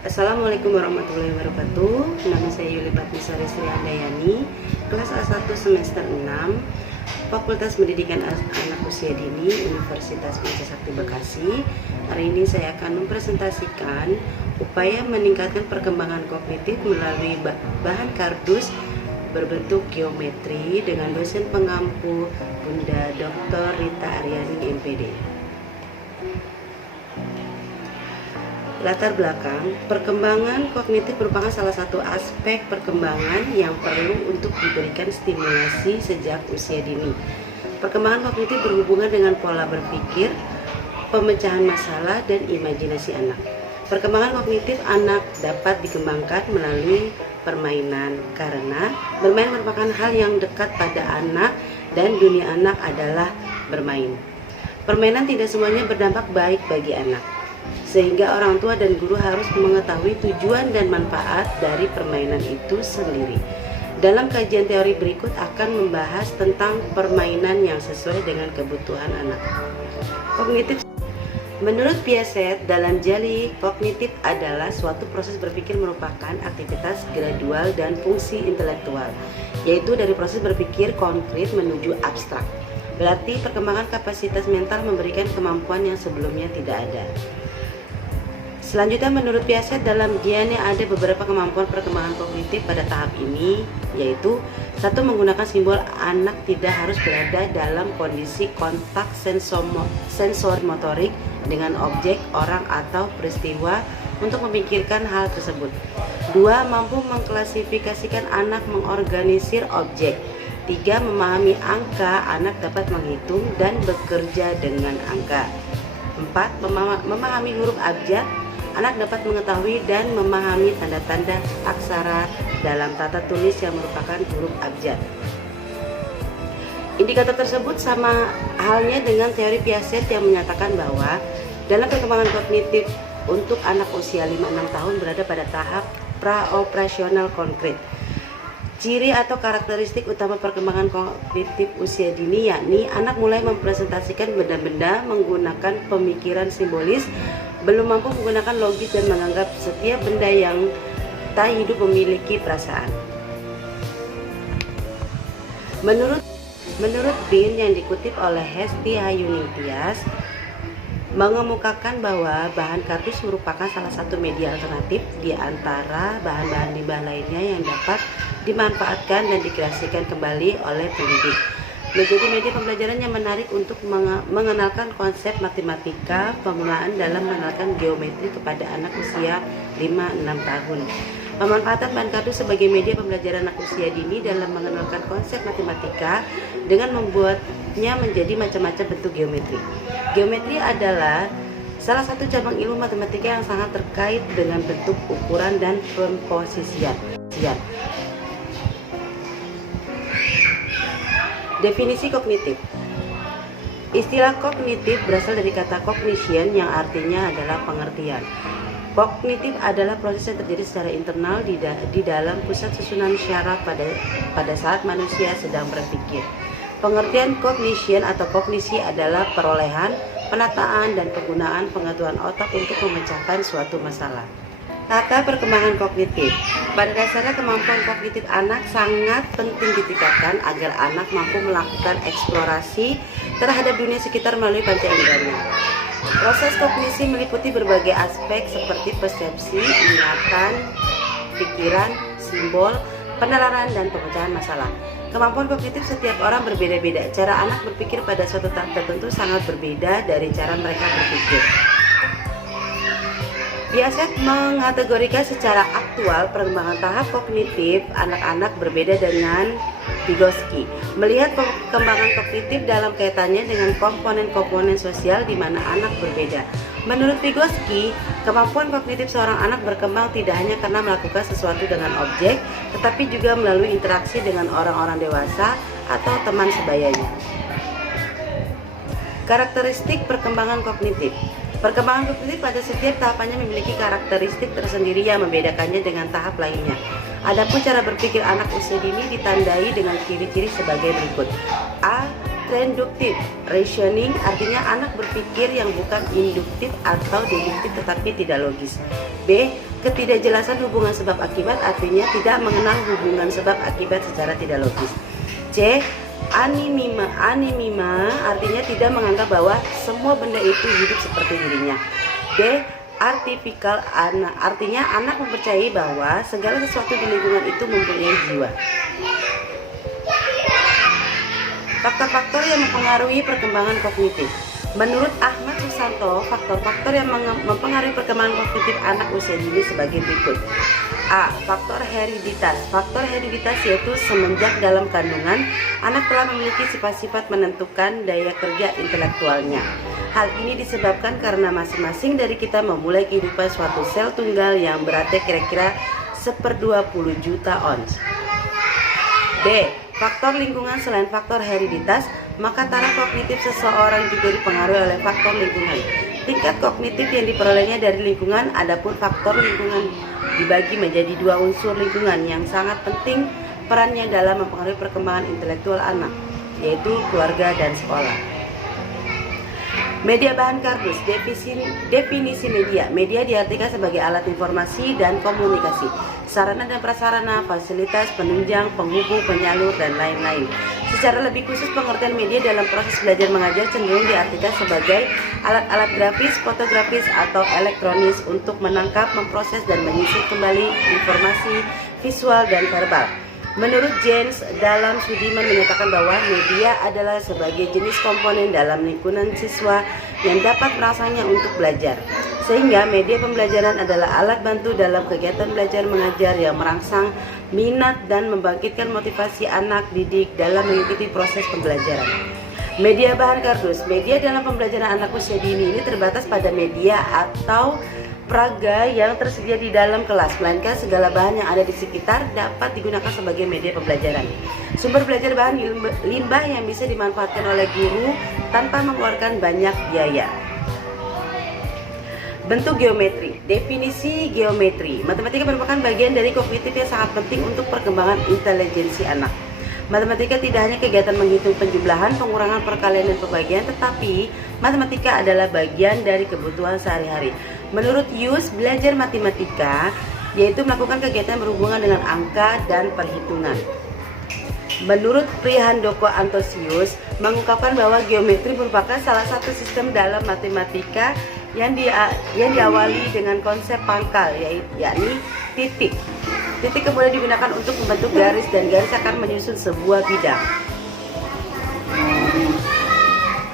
Assalamualaikum warahmatullahi wabarakatuh. Nama saya Yuli Patmisari Sri Handayani, kelas A1 semester 6, Fakultas Pendidikan Anak Usia Dini, Universitas Pancasakti Bekasi. Hari ini saya akan mempresentasikan upaya meningkatkan perkembangan kognitif melalui bahan kardus berbentuk geometri dengan dosen pengampu Bunda Dr. Rita Aryani MPD. Latar belakang, perkembangan kognitif merupakan salah satu aspek perkembangan yang perlu untuk diberikan stimulasi sejak usia dini. Perkembangan kognitif berhubungan dengan pola berpikir, pemecahan masalah, dan imajinasi anak. Perkembangan kognitif anak dapat dikembangkan melalui permainan karena bermain merupakan hal yang dekat pada anak dan dunia anak adalah bermain. Permainan tidak semuanya berdampak baik bagi anak, sehingga orang tua dan guru harus mengetahui tujuan dan manfaat dari permainan itu sendiri. Dalam kajian teori berikut akan membahas tentang permainan yang sesuai dengan kebutuhan anak. Kognitif. Menurut Piaget, dalam jali kognitif adalah suatu proses berpikir merupakan aktivitas gradual dan fungsi intelektual, yaitu dari proses berpikir konkret menuju abstrak. Berarti perkembangan kapasitas mental memberikan kemampuan yang sebelumnya tidak ada. Selanjutnya, menurut Piaget, dalam DNA ada beberapa kemampuan perkembangan kognitif pada tahap ini, yaitu satu, menggunakan simbol. Anak tidak harus berada dalam kondisi kontak sensorimotorik dengan objek, orang, atau peristiwa untuk memikirkan hal tersebut. Dua, mampu mengklasifikasikan anak, mengorganisir objek. Tiga, memahami angka. Anak dapat menghitung dan bekerja dengan angka. Empat, memahami huruf abjad. Anak dapat mengetahui dan memahami tanda-tanda aksara dalam tata tulis yang merupakan huruf abjad. Indikator tersebut sama halnya dengan teori Piaget yang menyatakan bahwa dalam perkembangan kognitif untuk anak usia 5-6 tahun berada pada tahap praoperasional konkret. Ciri atau karakteristik utama perkembangan kognitif usia dini yakni anak mulai mempresentasikan benda-benda menggunakan pemikiran simbolis, belum mampu menggunakan logis dan menganggap setiap benda yang tak hidup memiliki perasaan. Menurut Bin yang dikutip oleh Hesti Hayuningtyas, mengemukakan bahwa bahan kardus merupakan salah satu media alternatif di antara bahan-bahan limbah lainnya yang dapat dimanfaatkan dan dikreasikan kembali oleh pendidik. Menjadi media pembelajaran yang menarik untuk mengenalkan konsep matematika, penggunaan dalam mengenalkan geometri kepada anak usia 5-6 tahun. Pemanfaatan bahan kardus sebagai media pembelajaran anak usia dini dalam mengenalkan konsep matematika dengan membuatnya menjadi macam-macam bentuk geometri. Geometri adalah salah satu cabang ilmu matematika yang sangat terkait dengan bentuk, ukuran, dan komposisian. Definisi kognitif. Istilah kognitif berasal dari kata cognition yang artinya adalah pengertian. Kognitif adalah proses yang terjadi secara internal di dalam pusat susunan syaraf pada saat manusia sedang berpikir. Pengertian cognition atau kognisi adalah perolehan, penataan, dan penggunaan pengetahuan otak untuk memecahkan suatu masalah. Tata perkembangan kognitif. Pada dasarnya kemampuan kognitif anak sangat penting ditingkatkan agar anak mampu melakukan eksplorasi terhadap dunia sekitar melalui panca inderanya. Proses kognisi meliputi berbagai aspek seperti persepsi, ingatan, pikiran, simbol, penalaran, dan pemecahan masalah. Kemampuan kognitif setiap orang berbeda-beda. Cara anak berpikir pada suatu tahap tertentu sangat berbeda dari cara mereka berpikir. Piaget mengategorikan secara aktual perkembangan tahap kognitif anak-anak berbeda dengan Vygotsky. Melihat perkembangan kognitif dalam kaitannya dengan komponen-komponen sosial di mana anak berbeda. Menurut Vygotsky, kemampuan kognitif seorang anak berkembang tidak hanya karena melakukan sesuatu dengan objek, tetapi juga melalui interaksi dengan orang-orang dewasa atau teman sebayanya. Karakteristik perkembangan kognitif. Perkembangan kognitif pada setiap tahapannya memiliki karakteristik tersendiri yang membedakannya dengan tahap lainnya. Adapun cara berpikir anak usia dini ditandai dengan ciri-ciri sebagai berikut. A. Deduktif reasoning, artinya anak berpikir yang bukan induktif atau deduktif tetapi tidak logis. B. Ketidakjelasan hubungan sebab akibat artinya tidak mengenal hubungan sebab akibat secara tidak logis. C. Animima artinya tidak menganggap bahwa semua benda itu hidup seperti dirinya. D. Artifikal artinya anak mempercayai bahwa segala sesuatu di lingkungan itu mempunyai jiwa. Faktor-faktor yang mempengaruhi perkembangan kognitif. Menurut Ahmad Susanto, faktor-faktor yang mempengaruhi perkembangan kognitif anak usia dini sebagai berikut. A. Faktor hereditas. Faktor hereditas yaitu semenjak dalam kandungan, anak telah memiliki sifat-sifat menentukan daya kerja intelektualnya. Hal ini disebabkan karena masing-masing dari kita memulai kehidupan suatu sel tunggal yang beratnya kira-kira 1/20 juta ons. B. Faktor lingkungan. Selain faktor hereditas, maka taraf kognitif seseorang juga dipengaruhi oleh faktor lingkungan. Tingkat kognitif yang diperolehnya dari lingkungan, adapun faktor lingkungan dibagi menjadi dua unsur lingkungan yang sangat penting perannya dalam mempengaruhi perkembangan intelektual anak, yaitu keluarga dan sekolah. Media bahan kardus. Definisi media. Media diartikan sebagai alat informasi dan komunikasi, sarana dan prasarana, fasilitas, penunjang, penghubung, penyalur, dan lain-lain. Secara lebih khusus, pengertian media dalam proses belajar mengajar cenderung diartikan sebagai alat-alat grafis, fotografis, atau elektronis untuk menangkap, memproses, dan menyusun kembali informasi visual dan verbal. Menurut James, dalam Sudirman menyatakan bahwa media adalah sebagai jenis komponen dalam lingkungan siswa yang dapat merangsangnya untuk belajar. Sehingga media pembelajaran adalah alat bantu dalam kegiatan belajar mengajar yang merangsang minat dan membangkitkan motivasi anak didik dalam mengikuti proses pembelajaran. Media bahan kardus. Media dalam pembelajaran anak usia dini ini terbatas pada media atau praga yang tersedia di dalam kelas, melainkan segala bahan yang ada di sekitar dapat digunakan sebagai media pembelajaran. Sumber belajar bahan limbah yang bisa dimanfaatkan oleh guru tanpa mengeluarkan banyak biaya. Bentuk geometri. Definisi geometri. Matematika merupakan bagian dari kognitif yang sangat penting untuk perkembangan intelijensi anak. Matematika tidak hanya kegiatan menghitung penjumlahan, pengurangan, perkalian, dan pembagian, tetapi matematika adalah bagian dari kebutuhan sehari-hari. Menurut Hughes, belajar matematika yaitu melakukan kegiatan berhubungan dengan angka dan perhitungan. Menurut Prihandoko Antosius, mengungkapkan bahwa geometri merupakan salah satu sistem dalam matematika yang diawali dengan konsep pangkal, yakni titik. Titik kemudian digunakan untuk membentuk garis, dan garis akan menyusun sebuah bidang.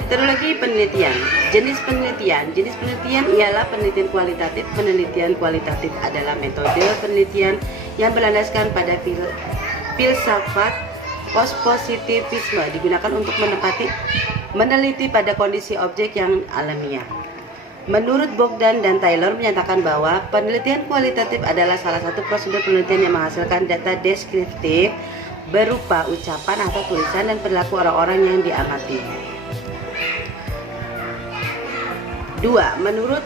Terus lagi penelitian. Jenis penelitian ialah penelitian kualitatif. Penelitian kualitatif adalah metode penelitian yang berlandaskan pada filsafat positivisme, digunakan untuk meneliti pada kondisi objek yang alamiah. Menurut Bogdan dan Taylor menyatakan bahwa penelitian kualitatif adalah salah satu prosedur penelitian yang menghasilkan data deskriptif berupa ucapan atau tulisan dan perilaku orang-orang yang diamati. 2. Menurut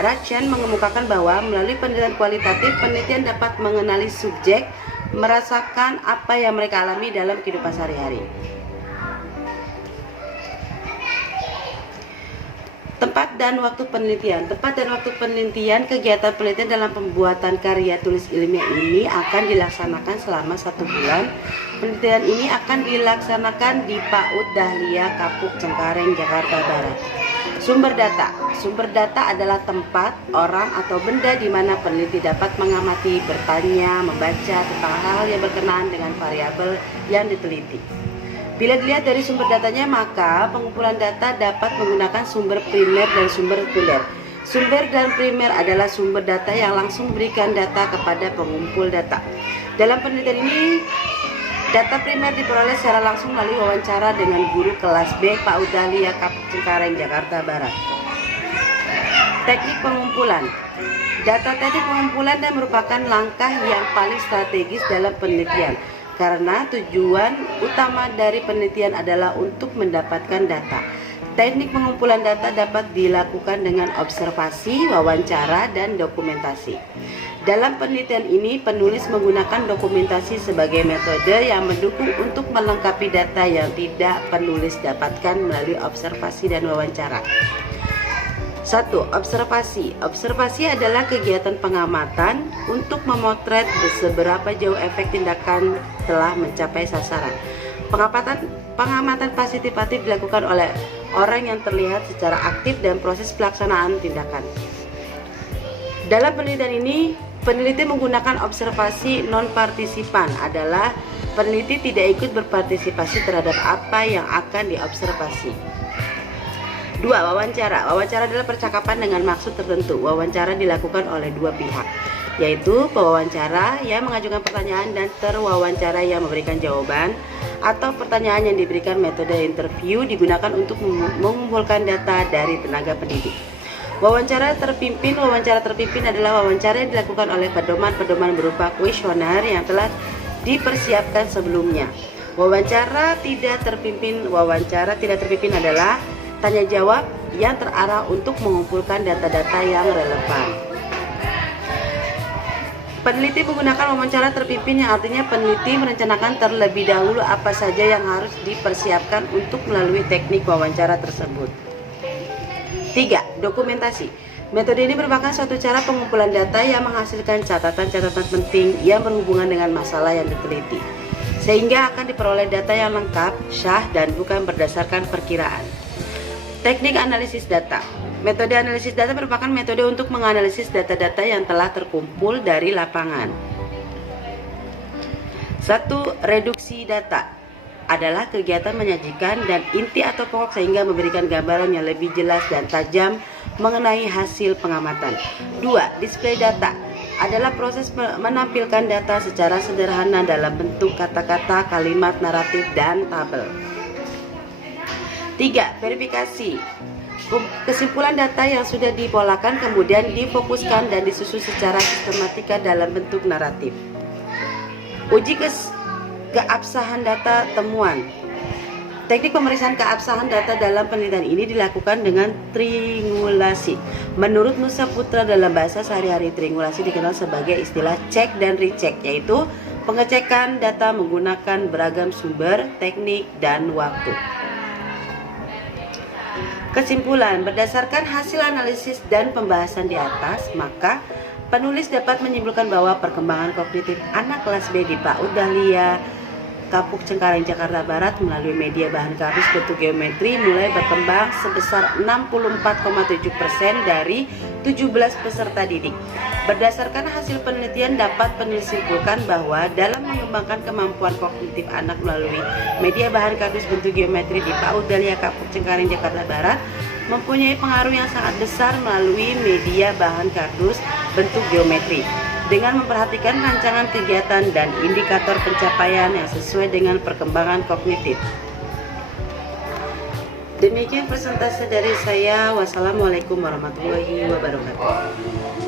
Rachan mengemukakan bahwa melalui penelitian kualitatif, penelitian dapat mengenali subjek, merasakan apa yang mereka alami dalam kehidupan sehari-hari. Tempat dan waktu penelitian. Kegiatan penelitian dalam pembuatan karya tulis ilmiah ini akan dilaksanakan selama 1 bulan. Penelitian ini akan dilaksanakan di PAUD Dahlia, Kapuk, Cengkareng, Jakarta Barat. Sumber data adalah tempat, orang, atau benda di mana peneliti dapat mengamati, bertanya, membaca tentang hal yang berkenaan dengan variabel yang diteliti. Bila dilihat dari sumber datanya, maka pengumpulan data dapat menggunakan sumber primer dan sumber sekunder. Sumber dan primer adalah sumber data yang langsung memberikan data kepada pengumpul data. Dalam penelitian ini, data primer diperoleh secara langsung melalui wawancara dengan guru kelas B PAUD Dahlia, Kapuk, Cengkareng, Jakarta Barat. Teknik pengumpulan. Data teknik pengumpulan dan merupakan langkah yang paling strategis dalam penelitian, karena tujuan utama dari penelitian adalah untuk mendapatkan data. Teknik pengumpulan data dapat dilakukan dengan observasi, wawancara, dan dokumentasi. Dalam penelitian ini, penulis menggunakan dokumentasi sebagai metode yang mendukung untuk melengkapi data yang tidak penulis dapatkan melalui observasi dan wawancara. 1. Observasi. Observasi adalah kegiatan pengamatan untuk memotret seberapa jauh efek tindakan telah mencapai sasaran. Pengamatan pasif-aktif dilakukan oleh orang yang terlihat secara aktif dan proses pelaksanaan tindakan. Dalam penelitian ini, peneliti menggunakan observasi non-partisipan adalah peneliti tidak ikut berpartisipasi terhadap apa yang akan diobservasi. 2. Wawancara. Wawancara adalah percakapan dengan maksud tertentu. Wawancara dilakukan oleh dua pihak, yaitu pewawancara yang mengajukan pertanyaan dan terwawancara yang memberikan jawaban, atau pertanyaan yang diberikan metode interview digunakan untuk mengumpulkan data dari tenaga pendidik. Wawancara terpimpin adalah wawancara yang dilakukan oleh pedoman berupa kuesioner yang telah dipersiapkan sebelumnya. Wawancara tidak terpimpin adalah tanya jawab yang terarah untuk mengumpulkan data-data yang relevan. Peneliti menggunakan wawancara terpimpin yang artinya peneliti merencanakan terlebih dahulu apa saja yang harus dipersiapkan untuk melalui teknik wawancara tersebut. 3. Dokumentasi. Metode ini merupakan suatu cara pengumpulan data yang menghasilkan catatan-catatan penting yang berhubungan dengan masalah yang diteliti, sehingga akan diperoleh data yang lengkap, syah, dan bukan berdasarkan perkiraan. Teknik analisis data. Metode analisis data merupakan metode untuk menganalisis data-data yang telah terkumpul dari lapangan. 1. Reduksi data adalah kegiatan menyajikan dan inti atau pokok sehingga memberikan gambaran yang lebih jelas dan tajam mengenai hasil pengamatan. 2. Display data adalah proses menampilkan data secara sederhana dalam bentuk kata-kata, kalimat, naratif, dan tabel. 3. Verifikasi. Kesimpulan data yang sudah dipolakan kemudian difokuskan dan disusun secara sistematika dalam bentuk naratif. Uji keabsahan data temuan. Teknik pemeriksaan keabsahan data dalam penelitian ini dilakukan dengan triangulasi. Menurut Nusa Putra, dalam bahasa sehari-hari triangulasi dikenal sebagai istilah cek dan recheck, yaitu pengecekan data menggunakan beragam sumber, teknik, dan waktu. Kesimpulan, berdasarkan hasil analisis dan pembahasan di atas, maka penulis dapat menyimpulkan bahwa perkembangan kognitif anak kelas B di PAUD Dahlia, Kapuk Cengkareng, Jakarta Barat melalui media bahan kardus bentuk geometri mulai berkembang sebesar 64,7% dari 17 peserta didik. Berdasarkan hasil penelitian dapat disimpulkan bahwa dalam mengembangkan kemampuan kognitif anak melalui media bahan kardus bentuk geometri di PAUD Dahlia, Kapuk Cengkareng, Jakarta Barat mempunyai pengaruh yang sangat besar melalui media bahan kardus bentuk geometri, dengan memperhatikan rancangan kegiatan dan indikator pencapaian yang sesuai dengan perkembangan kognitif. Demikian presentasi dari saya. Wassalamualaikum warahmatullahi wabarakatuh.